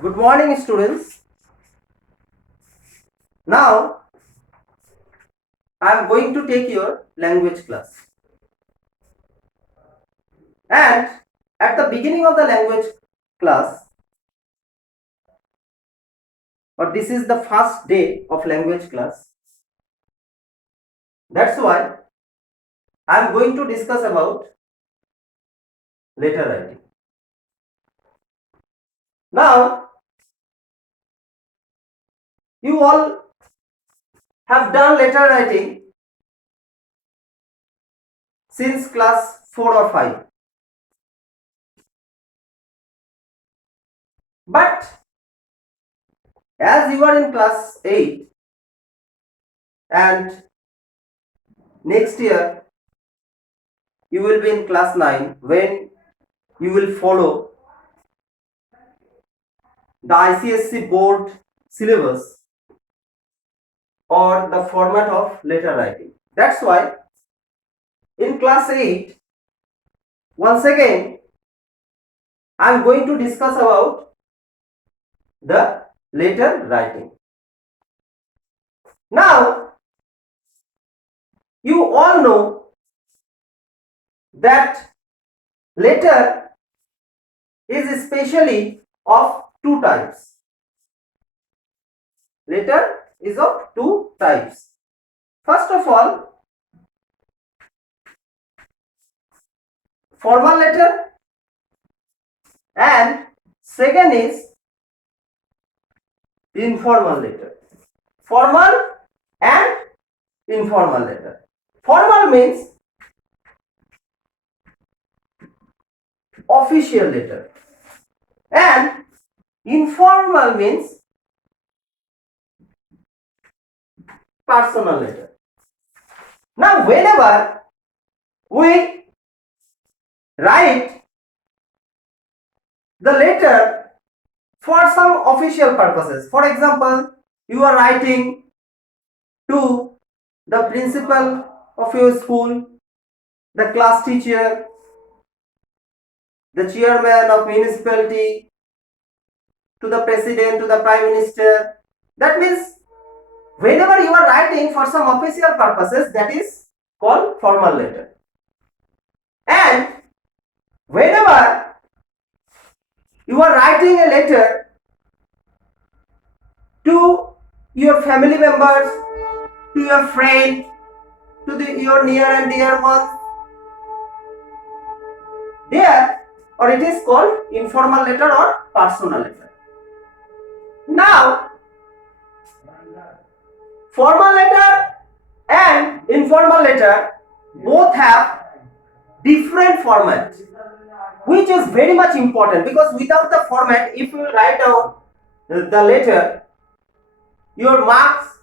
Good morning, students. Now I am going to take your language class. And at the beginning of the language class, or this is the first day of language class, that's why I am going to discuss about letter writing. Now, you all have done letter writing since class 4 or 5. But as you are in class 8 and next year you will be in class 9 when you will follow the ICSC board syllabus or the format of letter writing. That's why in class 8, once again, I am going to discuss about the letter writing. Now, you all know that letter is especially of two types. Letter is of two types. First of all, formal letter, and second is informal letter. Formal and informal letter. Formal means official letter and informal means personal letter. Now whenever we write the letter for some official purposes, for example, you are writing to the principal of your school, the class teacher, the chairman of municipality, to the president, to the prime minister. That means whenever you are writing for some official purposes, that is called formal letter. And whenever you are writing a letter to your family members, to your friend, to your near and dear ones, there, or it is called informal letter or personal letter. Now, formal letter and informal letter both have different format, which is very much important, because without the format, if you write down the letter, your marks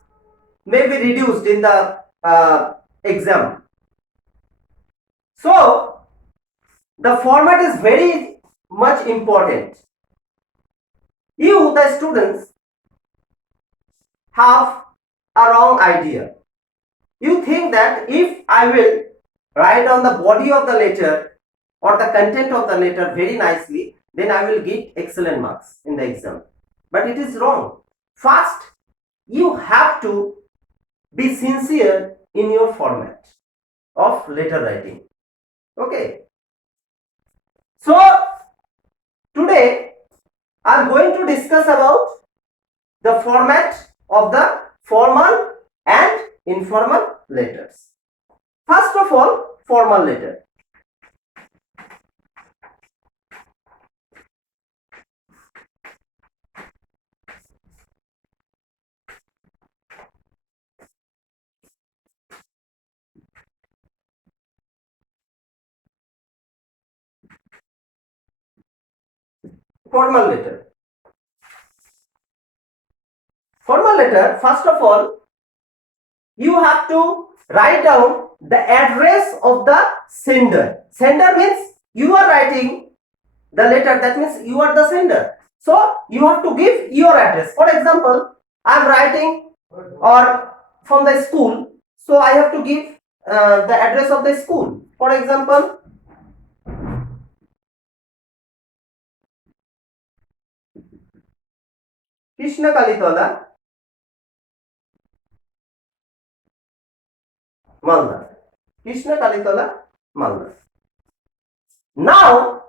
may be reduced in the exam. So the format is very much important. You, the students, have a wrong idea. You think that if I will write on the body of the letter or the content of the letter very nicely, then I will get excellent marks in the exam. But it is wrong. First, you have to be sincere in your format of letter writing. Okay. So, today I am going to discuss about the format of the formal and informal letters. First of all, formal letter. Formal letter. Formal letter, first of all, you have to write down the address of the sender. Sender means you are writing the letter, that means you are the sender. So you have to give your address. For example, I am writing or from the school, so I have to give the address of the school. For example, Krishnakalitala, Malda. Krishnakalitala, Malda. Now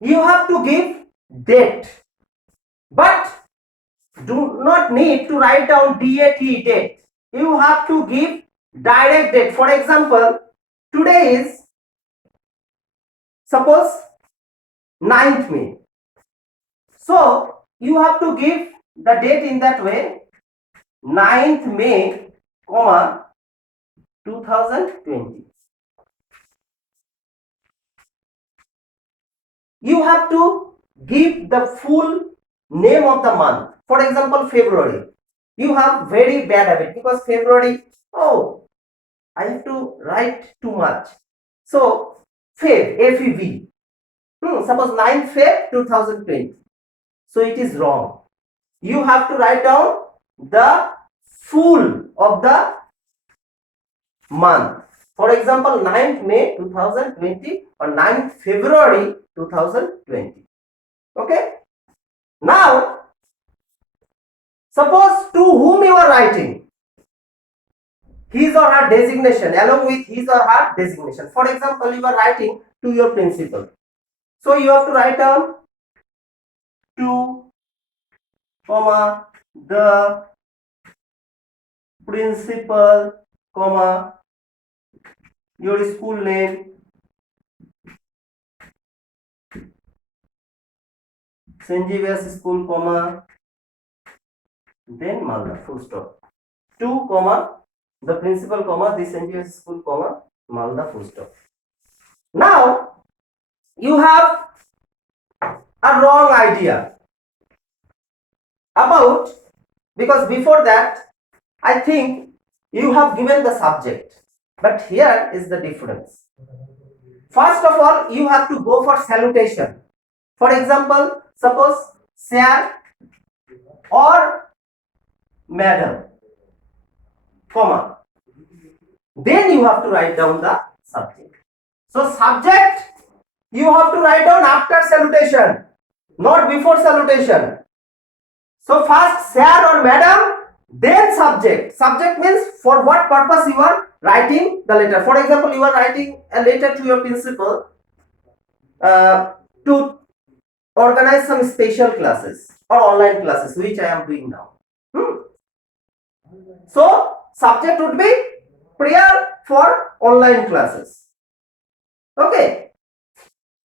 you have to give date, but do not need to write down DAT date. You have to give direct date. For example, today is suppose 9th May. So you have to give the date in that way, 9th May, comma 2020. You have to give the full name of the month. For example, February. You have very bad habit because February, oh, I have to write too much. So Feb, F-E-V. Suppose 9th Feb 2020. So it is wrong. You have to write down the full of the month. For example, 9th May 2020 or 9th February 2020. Okay. Now, suppose to whom you are writing his or her designation, along with his or her designation. For example, you are writing to your principal. So you have to write down to, comma, the principal, comma, your school name, St. Xavier's School, comma, then Malda, full stop. To, comma, the principal, comma, the St. Xavier's School, comma, Malda, full stop. Now you have a wrong idea about, because before that I think you have given the subject, but here is the difference. First of all, you have to go for salutation. For example, suppose sir or madam, comma, then you have to write down the subject. So subject you have to write down after salutation, not before salutation. So first sir or madam, then subject. Subject means for what purpose you are writing the letter. For example, you are writing a letter to your principal to organize some special classes or online classes, which I am doing now. So subject would be prayer for online classes, okay,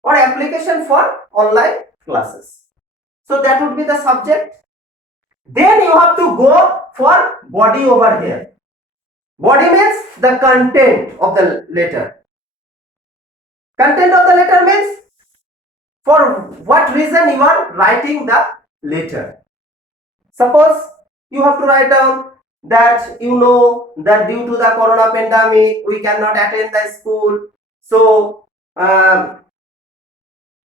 or application for online classes. So that would be the subject. Then you have to go for body over here. Body means the content of the letter. Content of the letter means for what reason you are writing the letter. Suppose you have to write down that you know that due to the corona pandemic we cannot attend the school, so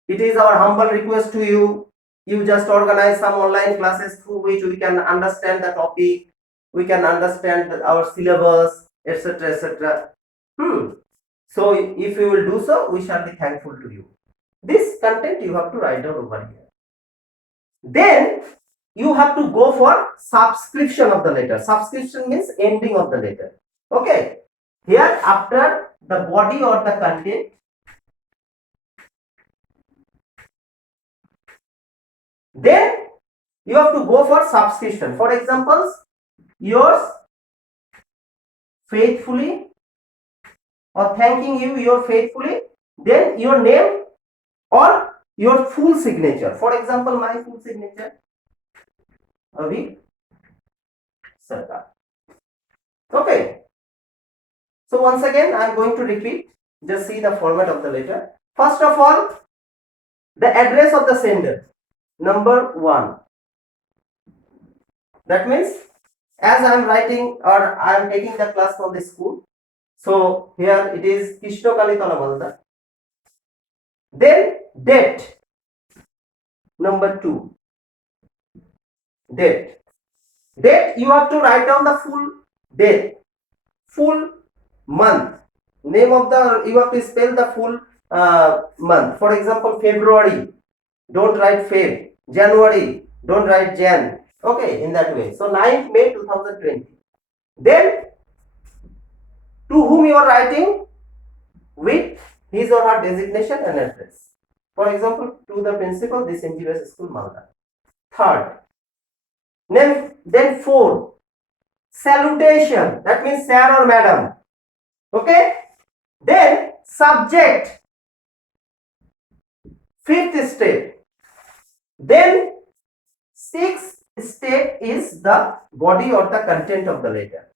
it is our humble request to you, you just organize some online classes through which we can understand the topic, we can understand our syllabus, etc, etc. So if you will do so, we shall be thankful to you. This content you have to write down over here. Then you have to go for subscription of the letter. Subscription means ending of the letter. Okay. Here after the body or the content, then you have to go for subscription. For examples, yours faithfully, or thanking you, your faithfully, then your name or your full signature. For example, my full signature, Avi Sarkar. Okay. So once again, I am going to repeat. Just see the format of the letter. First of all, the address of the sender, number 1. That means as I am writing or I am taking the class from the school, so here it is Krishnakalitala Malda. Then date, number 2. Date you have to write down the full date, full month, name of the, you have to spell the full month. For example, February, don't write Feb. January, don't write Jan. Okay, in that way. So 9th May 2020. Then to whom you are writing with his or her designation and address. For example, to the principal, this NGBS school Malda. Third, then 4, salutation. That means sir or madam. Okay. Then subject, 5th step. Then 6th step is the body or the content of the letter.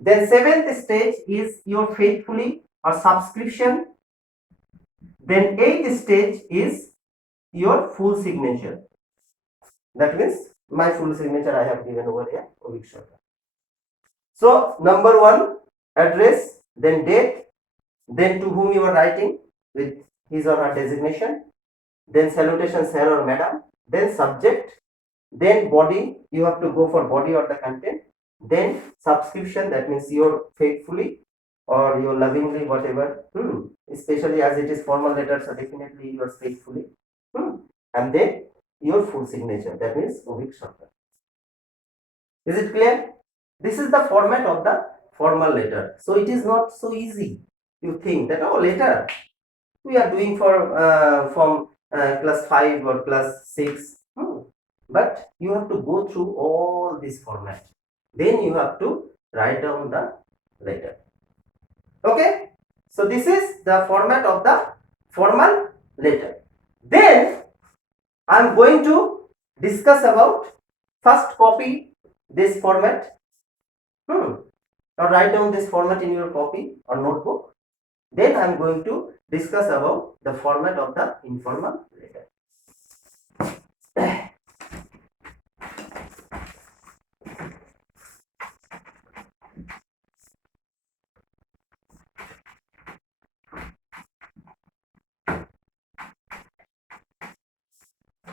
Then 7th stage is your faithfully or subscription. Then 8th stage is your full signature. That means my full signature I have given over here. So number 1, address, then date, then to whom you are writing with his or her designation, then salutation sir or madam, then subject, then body, you have to go for body or the content, then subscription, that means your faithfully or your lovingly, whatever, especially as it is formal letter, so definitely yours faithfully, and then your full signature, that means Ovik Sarkar. Is it clear? This is the format of the formal letter. So it is not so easy. You think that, oh, letter we are doing for from class 5 or class 6, but you have to go through all this format. Then you have to write down the letter. Okay, so this is the format of the formal letter. Then I am going to discuss about, first copy this format, or write down this format in your copy or notebook. Then I am going to discuss about the format of the informal letter.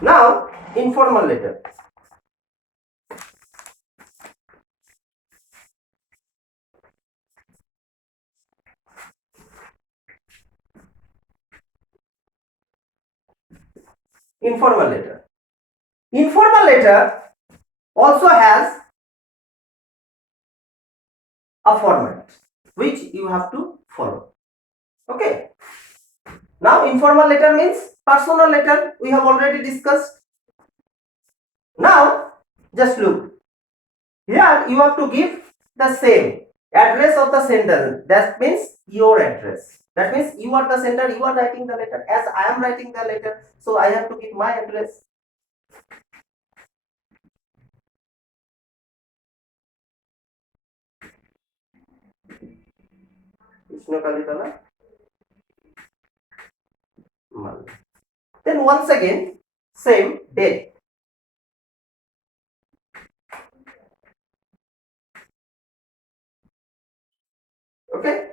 Now, informal letter. Informal letter. Informal letter also has a format which you have to follow. Okay. Now, informal letter means personal letter. We have already discussed. Now, just look. Here you have to give the same address of the sender. That means your address. That means you are the sender, you are writing the letter. As I am writing the letter, so I have to give my address. Krishnakalitala. Then once again, same date. Okay.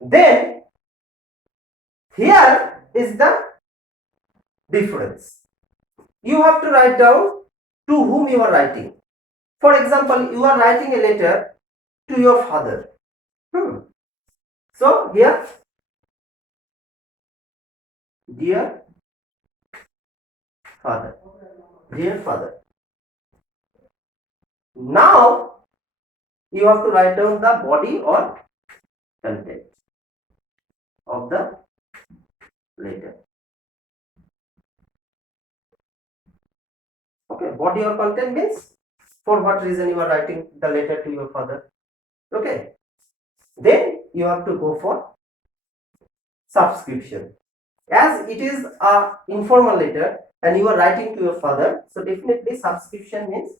Then here is the difference. You have to write down to whom you are writing. For example, you are writing a letter to your father. So here, dear father, dear father. Now you have to write down the body or content of the letter. Okay, body or content means for what reason you are writing the letter to your father. Okay, then you have to go for subscription. As it is a informal letter and you are writing to your father, so definitely subscription means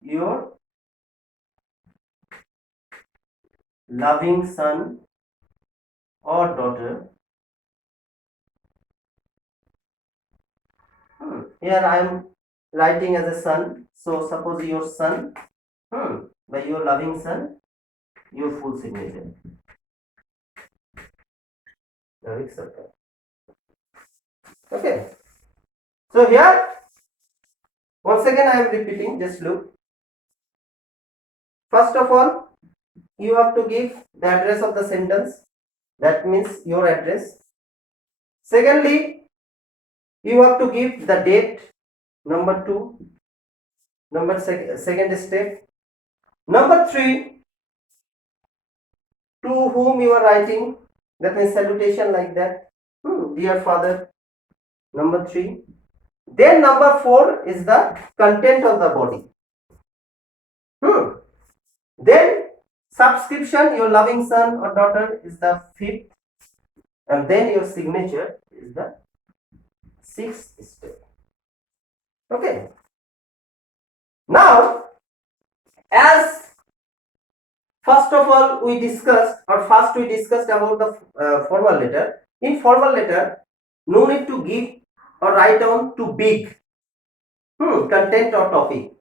your loving son or daughter. Here I am writing as a son, so suppose your son, by your loving son, your full signature. Okay, so here once again I am repeating, just look. First of all, you have to give the address of the sentence, that means your address. Secondly, you have to give the date, number 2. Second step. Number 3, to whom you are writing, that means salutation like that. Dear father. Number 3. Then number 4 is the content of the body. Then subscription, your loving son or daughter, is the 5th, and then your signature is the 6th step. Okay. Now, as first of all we discussed about the formal letter. In formal letter, no need to give or write down too big content or topic.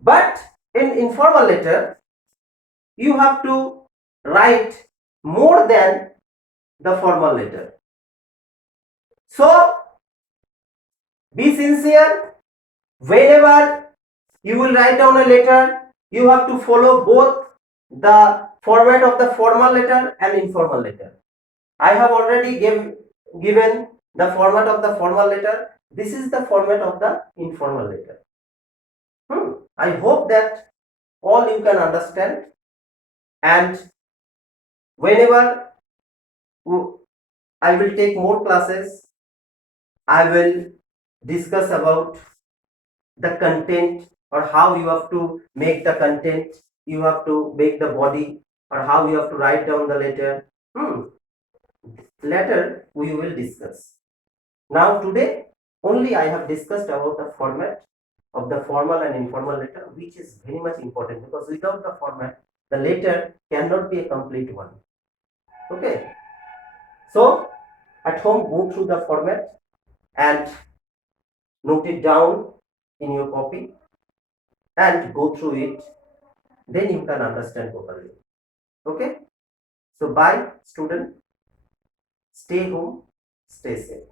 But in informal letter, you have to write more than the formal letter. So be sincere. Whenever you will write down a letter, you have to follow both the format of the formal letter and informal letter. I have already given the format of the formal letter. This is the format of the informal letter. I hope that all you can understand, and whenever I will take more classes, I will discuss about the content, or how you have to make the content, you have to make the body, or how you have to write down the letter. Later we will discuss. Now today only I have discussed about the format of the formal and informal letter, which is very much important, because without the format the letter cannot be a complete one. Okay, so at home go through the format and note it down in your copy and go through it, then you can understand properly. Okay, so bye student, stay home, stay safe.